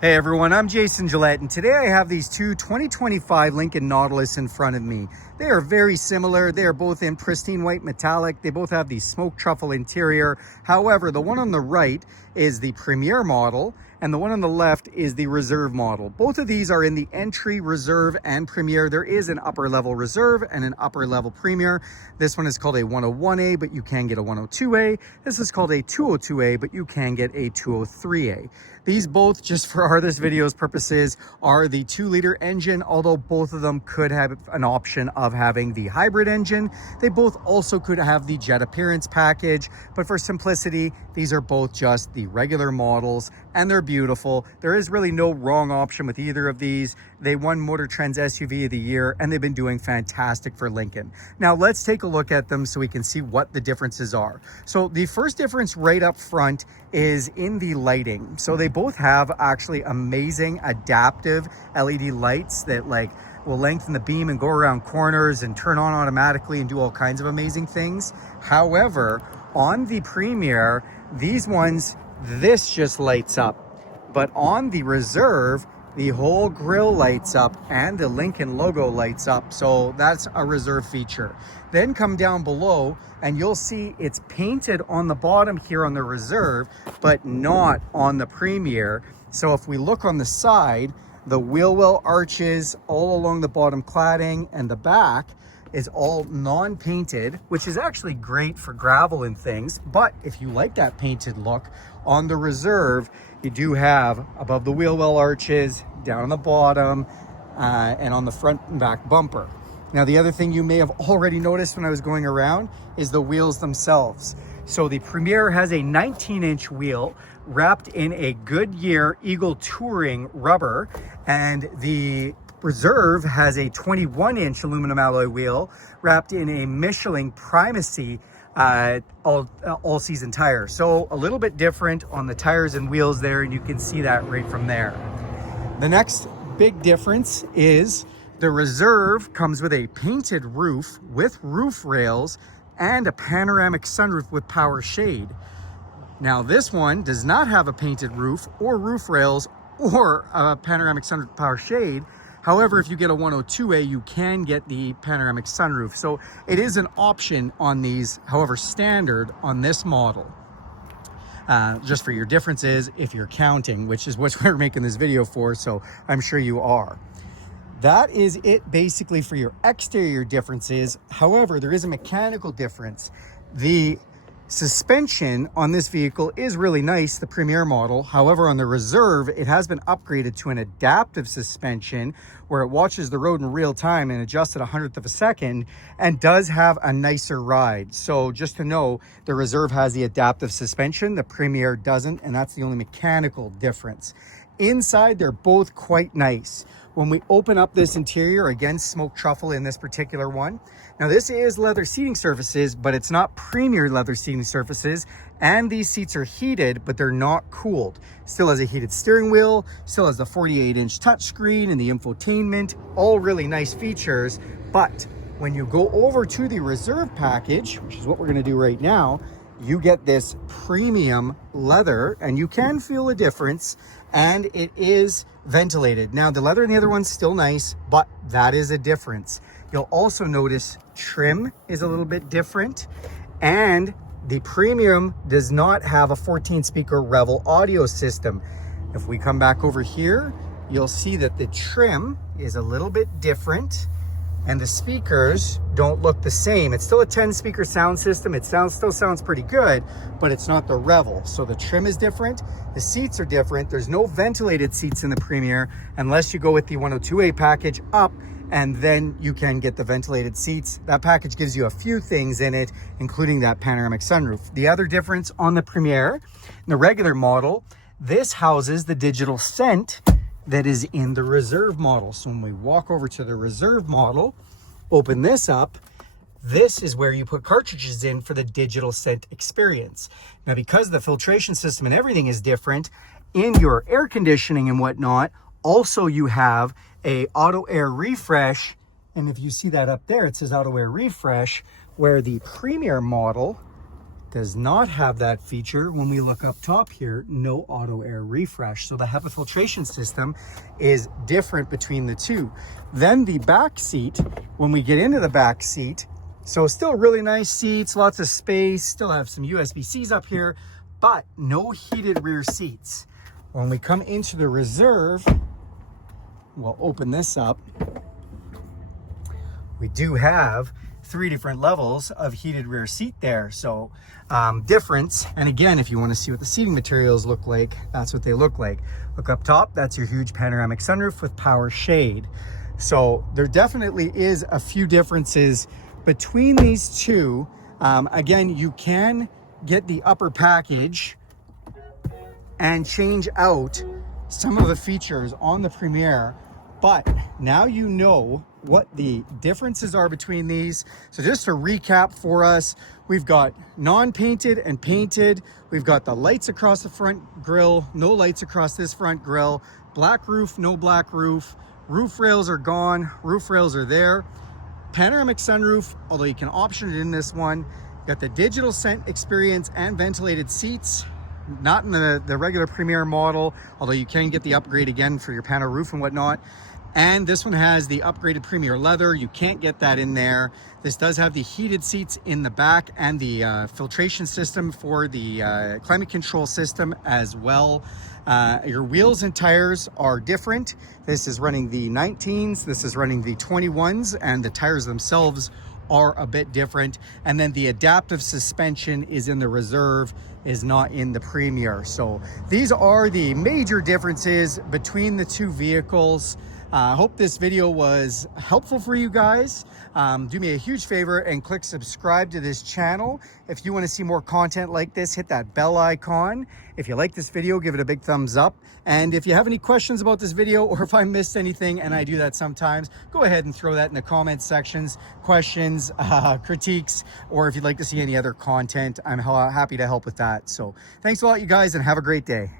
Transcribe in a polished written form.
Hey everyone, I'm Jason Gillette, and today I have these two 2025 Lincoln Nautilus in front of me. They are very similar. They are both in pristine white metallic. They both have the smoked truffle interior. However, the one on the right is the Premiere model, and the one on the left is the Reserve model. Both of these are in the entry, Reserve, and Premiere. There is an upper level Reserve and an upper level Premiere. This one is called a 101A, but you can get a 102A. This is called a 202A, but you can get a 203A. These both, just for this video's purposes, are the 2-liter engine, although both of them could have an option of having the hybrid engine. They both also could have the jet appearance package, but for simplicity, these are both just the regular models, and they're beautiful. There is really no wrong option with either of these. They won Motor Trend's SUV of the year, and they've been doing fantastic for Lincoln. Now let's take a look at them so we can see what the differences are. So the first difference right up front is in the lighting. So they both have actually amazing adaptive LED lights that will lengthen the beam and go around corners and turn on automatically and do all kinds of amazing things. However, on the Premiere, these ones, this just lights up. But on the Reserve, the whole grille lights up and the Lincoln logo lights up. So that's a Reserve feature. Then come down below and you'll see it's painted on the bottom here on the Reserve, but not on the Premiere. So if we look on the side, the wheel well arches all along the bottom cladding and the back is all non-painted, which is actually great for gravel and things. But if you like that painted look, on the Reserve, you do have above the wheel well arches, down on the bottom, and on the front and back bumper. Now, the other thing you may have already noticed when I was going around is the wheels themselves. So the Premiere has a 19-inch wheel wrapped in a Goodyear Eagle Touring rubber, and the Reserve has a 21-inch aluminum alloy wheel wrapped in a Michelin Primacy all-season tire. So a little bit different on the tires and wheels there, and you can see that right from there. The next big difference is the Reserve comes with a painted roof with roof rails and a panoramic sunroof with power shade. Now this one does not have a painted roof or roof rails or a panoramic sunroof with power shade. However, if you get a 102A, you can get the panoramic sunroof. So it is an option on these, however, standard on this model. Just for your differences, if you're counting, which is what we're making this video for, so I'm sure you are. That is it basically for your exterior differences. However, there is a mechanical difference. The suspension on this vehicle is really nice, the Premiere model. However, on the Reserve, it has been upgraded to an adaptive suspension where it watches the road in real time and adjusts at 100th of a second and does have a nicer ride. So just to know, the Reserve has the adaptive suspension, the Premiere doesn't, and that's the only mechanical difference. Inside, they're both quite nice. When we open up this interior, again, smoked truffle in this particular one. Now this is leather seating surfaces, but it's not Premiere leather seating surfaces. And these seats are heated, but they're not cooled. Still has a heated steering wheel, still has the 48-inch touchscreen and the infotainment, all really nice features. But when you go over to the Reserve package, which is what we're gonna do right now, you get this premium leather, and you can feel a difference, and it is ventilated. Now the leather in the other one's still nice, but that is a difference. You'll also notice trim is a little bit different, and the Premium does not have a 14-speaker Revel audio system. If we come back over here, you'll see that the trim is a little bit different, and the speakers don't look the same. It's still a 10-speaker sound system. It still sounds pretty good, but it's not the Revel. So the trim is different. The seats are different. There's no ventilated seats in the Premiere unless you go with the 102A package up, and then you can get the ventilated seats. That package gives you a few things in it, including that panoramic sunroof. The other difference on the Premiere, in the regular model, this houses the digital scent that is in the Reserve model. So when we walk over to the Reserve model, open this up, this is where you put cartridges in for the digital scent experience. Now, because the filtration system and everything is different, in your air conditioning and whatnot, also you have a auto air refresh. And if you see that up there, it says auto air refresh, where the Premiere model does not have that feature. When we look up top here, no auto air refresh. So the HEPA filtration system is different between the two. Then the back seat, when we get into the back seat, so still really nice seats, lots of space, still have some USB-Cs up here, but no heated rear seats. When we come into the Reserve, we'll open this up. We do have 3 different levels of heated rear seat there. So difference. And again, if you want to see what the seating materials look like, that's what they look like. Look up top, that's your huge panoramic sunroof with power shade. So there definitely is a few differences between these two. Again, you can get the upper package and change out some of the features on the Premiere, but now you know what the differences are between these. So just to recap for us, we've got non-painted and painted. We've got the lights across the front grille, no lights across this front grille, black roof, no black roof, roof rails are gone, roof rails are there. Panoramic sunroof, although you can option it in this one. You got the digital scent experience and ventilated seats. Not in the regular Premiere model, although you can get the upgrade again for your pano roof and whatnot. And this one has the upgraded Premiere leather. You can't get that in there. This does have the heated seats in the back and the filtration system for the climate control system as well. Your wheels and tires are different. This is running the 19s, this is running the 21s, and the tires themselves are a bit different. And then the adaptive suspension is in the Reserve, is not in the Premiere. So these are the major differences between the two vehicles. I hope this video was helpful for you guys. Do me a huge favor and click subscribe to this channel. If you want to see more content like this, hit that bell icon. If you like this video, give it a big thumbs up. And if you have any questions about this video, or if I missed anything, and I do that sometimes, go ahead and throw that in the comments sections, questions, critiques, or if you'd like to see any other content, I'm happy to help with that. So thanks a lot, you guys, and have a great day.